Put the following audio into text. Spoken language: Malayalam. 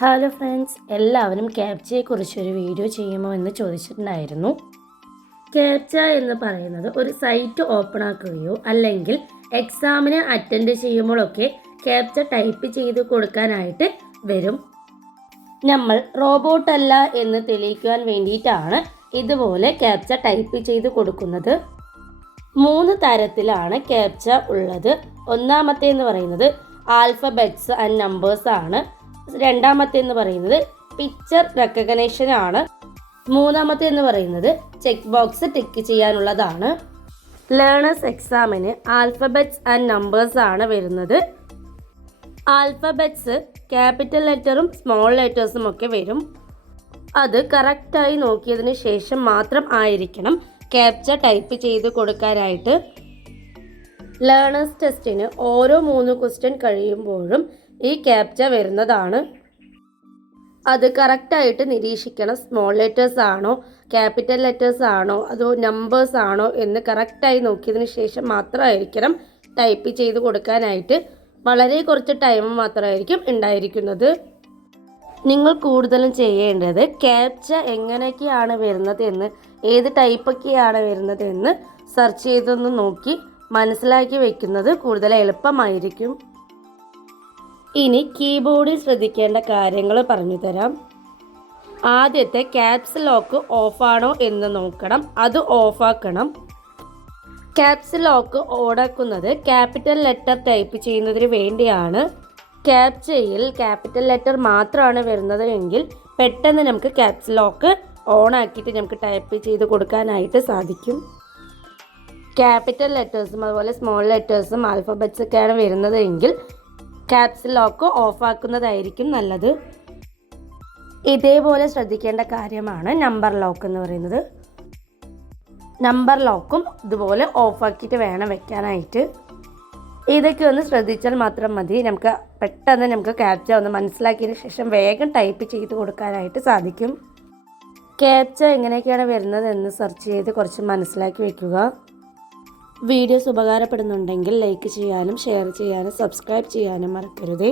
ഹലോ ഫ്രണ്ട്സ്, എല്ലാവരും ക്യാപ്ചയെക്കുറിച്ചൊരു വീഡിയോ ചെയ്യുമോ എന്ന് ചോദിച്ചിട്ടുണ്ടായിരുന്നു. ക്യാപ്ച എന്ന് പറയുന്നത് ഒരു സൈറ്റ് ഓപ്പൺ ആക്കുകയോ അല്ലെങ്കിൽ എക്സാമിന് അറ്റൻഡ് ചെയ്യുമ്പോഴൊക്കെ ക്യാപ്ച ടൈപ്പ് ചെയ്ത് കൊടുക്കാനായിട്ട് വരും. നമ്മൾ റോബോട്ടല്ല എന്ന് തെളിയിക്കുവാൻ വേണ്ടിയിട്ടാണ് ഇതുപോലെ ക്യാപ്ച ടൈപ്പ് ചെയ്ത് കൊടുക്കുന്നത്. 3 തരത്തിലാണ് ക്യാപ്ച ഉള്ളത്. ഒന്നാമത്തെ എന്ന് പറയുന്നത് ആൽഫബറ്റ്സ് ആൻഡ് നമ്പേഴ്സ് ആണ്. രണ്ടാമത്തെ എന്ന് പറയുന്നത് പിക്ചർ റെക്കഗ്നേഷൻ ആണ്. മൂന്നാമത്തെ എന്ന് പറയുന്നത് ചെക്ക് ബോക്സ് ടിക്ക് ചെയ്യാനുള്ളതാണ്. ലേണേഴ്സ് എക്സാമിന് ആൽഫബറ്റ്സ് ആൻഡ് നമ്പേഴ്സ് ആണ് വരുന്നത്. ആൽഫബറ്റ്സ് ക്യാപിറ്റൽ ലെറ്ററും സ്മോൾ ലെറ്റേഴ്സും ഒക്കെ വരും. അത് കറക്റ്റായി നോക്കിയതിന് ശേഷം മാത്രം ആയിരിക്കണം ക്യാപ്ച ടൈപ്പ് ചെയ്ത് കൊടുക്കാനായിട്ട്. ലേണേഴ്സ് ടെസ്റ്റിന് ഓരോ 3 ക്വസ്റ്റ്യൻ കഴിയുമ്പോഴും ഈ ക്യാപ്ച വരുന്നതാണ്. അത് കറക്റ്റായിട്ട് നിരീക്ഷിക്കണം. സ്മോൾ ലെറ്റേഴ്സ് ആണോ, ക്യാപിറ്റൽ ലെറ്റേഴ്സ് ആണോ, അതോ നമ്പേഴ്സ് ആണോ എന്ന് കറക്റ്റായി നോക്കിയതിന് ശേഷം മാത്രമായിരിക്കണം ടൈപ്പ് ചെയ്ത് കൊടുക്കാനായിട്ട്. വളരെ കുറച്ച് ടൈം മാത്രമായിരിക്കും ഉണ്ടായിരിക്കുന്നത്. നിങ്ങൾ കൂടുതലും ചെയ്യേണ്ടത് ക്യാപ്ച എങ്ങനെയൊക്കെയാണ് വരുന്നത് എന്ന്, ഏത് ടൈപ്പൊക്കെയാണ് വരുന്നത് എന്ന് സെർച്ച് ചെയ്തൊന്ന് നോക്കി മനസ്സിലാക്കി വെക്കുന്നത് കൂടുതൽ എളുപ്പമായിരിക്കും. ഇനി കീബോർഡിൽ ശ്രദ്ധിക്കേണ്ട കാര്യങ്ങൾ പറഞ്ഞു തരാം. ആദ്യത്തെ ക്യാപ്സ് ലോക്ക് ഓഫാണോ എന്ന് നോക്കണം. അത് ഓഫാക്കണം. ക്യാപ്സ് ലോക്ക് ഓണാക്കുന്നത് ക്യാപിറ്റൽ ലെറ്റർ ടൈപ്പ് ചെയ്യുന്നതിന് വേണ്ടിയാണ്. ക്യാപ്ചയിൽ ക്യാപിറ്റൽ ലെറ്റർ മാത്രമാണ് വരുന്നത് എങ്കിൽ പെട്ടെന്ന് നമുക്ക് ക്യാപ്സ് ലോക്ക് ഓൺ ആക്കിയിട്ട് നമുക്ക് ടൈപ്പ് ചെയ്ത് കൊടുക്കാനായിട്ട് സാധിക്കും. ക്യാപിറ്റൽ ലെറ്റേഴ്സും അതുപോലെ സ്മോൾ ലെറ്റേഴ്സും ആൽഫബറ്റ്സ് ഒക്കെയാണ് വരുന്നത് എങ്കിൽ ക്യാപ്സ് ലോക്ക് ഓഫാക്കുന്നതായിരിക്കും നല്ലത്. ഇതേപോലെ ശ്രദ്ധിക്കേണ്ട കാര്യമാണ് നമ്പർ ലോക്ക് എന്ന് പറയുന്നത്. നമ്പർ ലോക്കും ഇതുപോലെ ഓഫാക്കിയിട്ട് വേണം വെക്കാനായിട്ട്. ഇതൊക്കെ ഒന്ന് ശ്രദ്ധിച്ചാൽ മാത്രം മതി. പെട്ടെന്ന് നമുക്ക് ക്യാപ്ച ഒന്ന് മനസ്സിലാക്കിയതിന് ശേഷം വേഗം ടൈപ്പ് ചെയ്ത് കൊടുക്കാനായിട്ട് സാധിക്കും. ക്യാപ്ച എങ്ങനെയൊക്കെയാണ് വരുന്നത് എന്ന് സെർച്ച് ചെയ്ത് കുറച്ച് മനസ്സിലാക്കി വെക്കുക. വീഡിയോസ് ഉപകാരപ്പെടുന്നുണ്ടെങ്കിൽ ലൈക്ക് ചെയ്യാനും ഷെയർ ചെയ്യാനും സബ്സ്ക്രൈബ് ചെയ്യാനും മറക്കരുതേ.